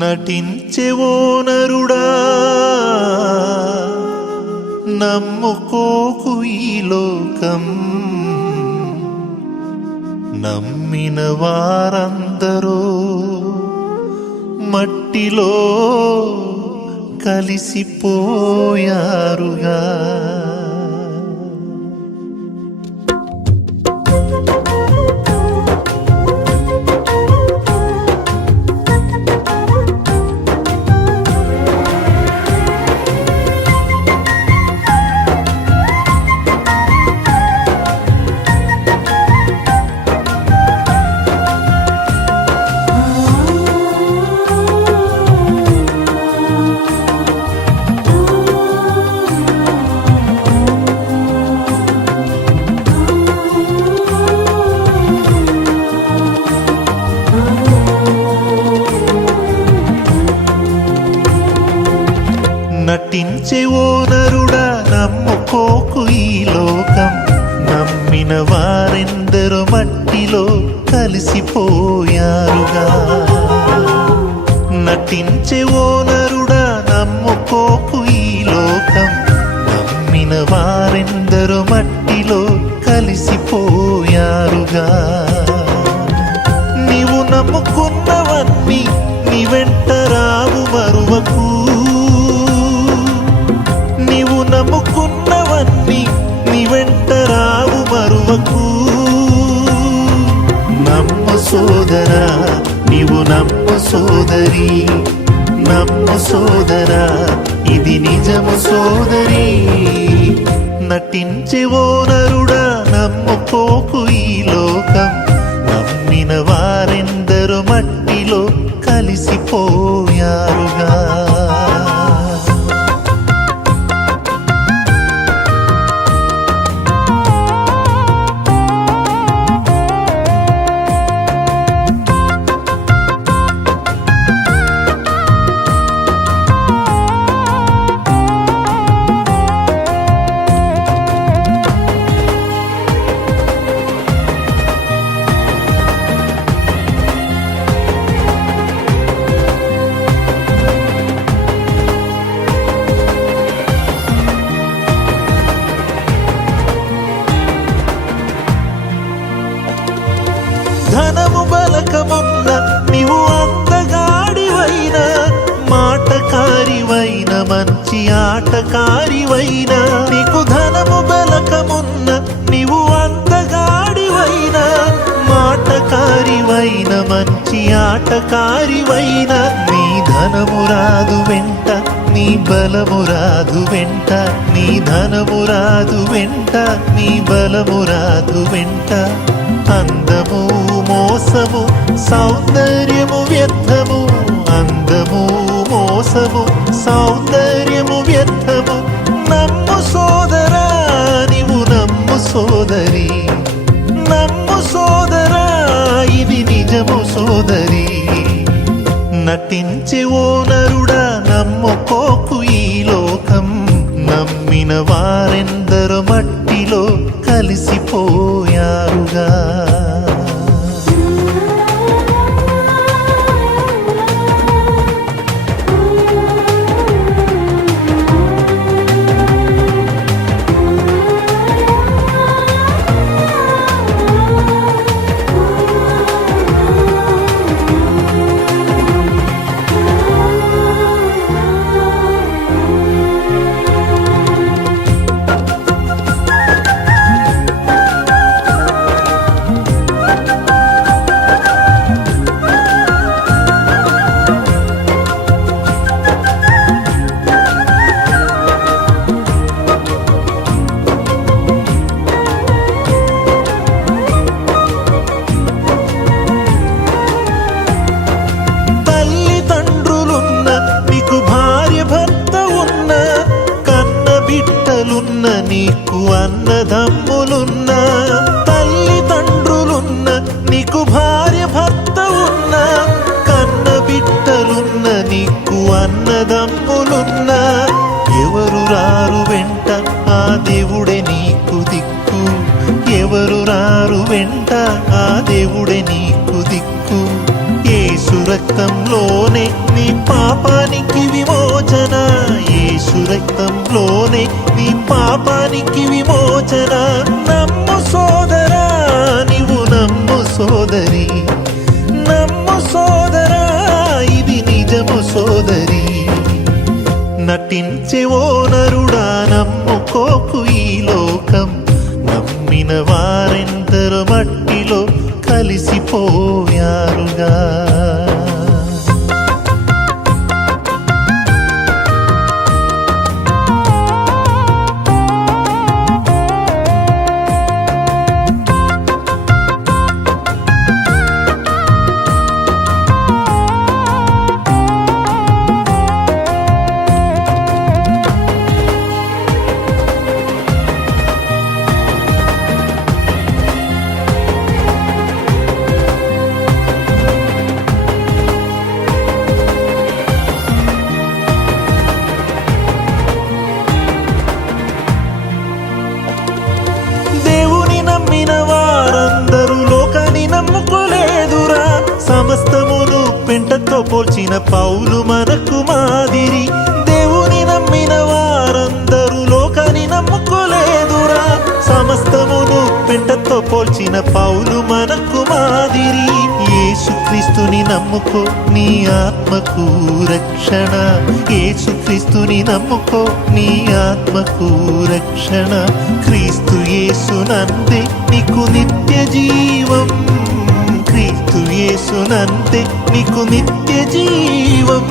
నటించెవో నరుడా నమ్ముకోకు ఈ లోకం, నమ్మిన వారందరూ మట్టిలో కలిసిపోయారుగా. నటించెవో నరుడా నమ్ముకోకు ఈ లోకం, నమ్మిన వారెందరూ మట్టిలో కలిసిపోయారుగా. నటించెవో నరుడా నమ్ముకోకు ఈ లోకం, నమ్మిన వారెందరూ మట్టిలో కలిసిపోయారుగా. నీవు నమ్ముకున్నవన్నీ నీ వెంట రావు మరువకు, నీవు నమ్ముకున్నవన్నీ నీ వెంట రావు మరువకు. నమ్ము సోదరా నీవు నమ్ము సోదరి, నమ్ము సోదరా ఇది నిజము సోదరి. నటించెవో నరుడా నమ్ముకోకు ఈ లోకం, నమ్మిన వారెందరూ మట్టిలో కలిసిపోయారుగా. ధనము బలకమున్న నీవు అందగాడివైనా, మాటకారివైన మంచి ఆటకారివైనా. నీకు ధనము బలకమున్న నీవు అందగాడివైనా, మాటకారివైన మంచి ఆటకారివైనా. నీ ధనము రాదు వెంట, నీ బలము రాదు వెంట, నీ ధనము రాదు వెంట, నీ బలము రాదు వెంట. అందము మోసము సౌందర్యము వ్యర్థము, అందము మోసము సౌందర్యము వ్యర్థము. నమ్ము సోదరా నీవు నమ్ము సోదరి, నమ్ము సోదరా ఇది నిజము సోదరి. నటించెవో నరుడా నమ్ముకోకు ఈ లోకం, నమ్మిన వారెందరూ మట్టిలో కలిసిపోయారుగా. రక్తంలోనే నీ పాపానికి విమోచన, యేసు రక్తంలోనే నీ పాపానికి విమోచన. నమ్ము సోదరా, నీవు నమ్ము సోదరి, నమ్ము సోదరా, ఇది నిజము సోదరి. నటించే ఓ నరుడా, నమ్ముకోకు ఈ లోకం. నమ్మిన వారెందరో మట్టిలో కలిసిపోయారుగా. సమస్తమును పెంటతో పోల్చిన పౌలు మనకు మాదిరి. దేవుని నమ్మిన వారందరూ లోకాన్ని నమ్ముకోలేదురా. సమస్తమును పెంటతో పోల్చిన పౌలు మనకు మాదిరి. యేసుక్రీస్తుని నమ్ముకో, నీ ఆత్మకు రక్షణ. యేసుక్రీస్తుని నమ్ముకో, నీ ఆత్మకు రక్షణ. క్రీస్తు యేసునందే నీకు నిత్య జీవం, క్రీస్తు యేసునందే నీకు నిత్య జీవం.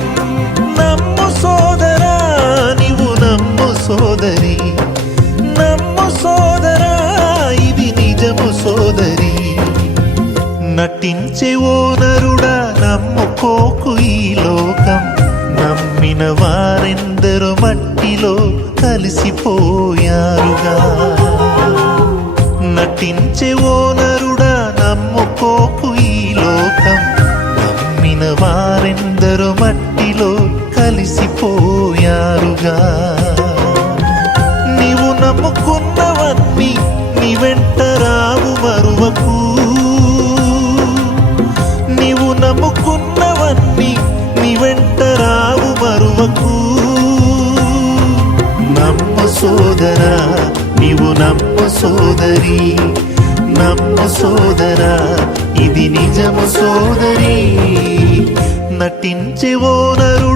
నమ్ము సోదరా, నీవు నమ్ము సోదరి, నమ్ము సోదరా, ఇది నిజము సోదరి. నటించే ఓ నరుడా, నమ్ముకోకు ఈ లోకం. నమ్మిన వారెందరో మట్టిలో కలిసిపోయారుగా. నటించే ఓ నరుడా, నమ్ముకోకు ఈ లోకం. నమ్మిన వారెందరో మట్టిలో కలిసిపోయారుగా. నీవు నమ్ముకున్నవన్నీ నీ వెంట రావు మరువకు. నీవు నమ్ముకున్నవన్నీ నీ వెంట రావు మరువకు. నమ్ము సోదరా, నీవు నమ్ము సోదరి, నమ్ము సోదరా, ఇది నిజము సోదరి. నటించే ఓ నరుడు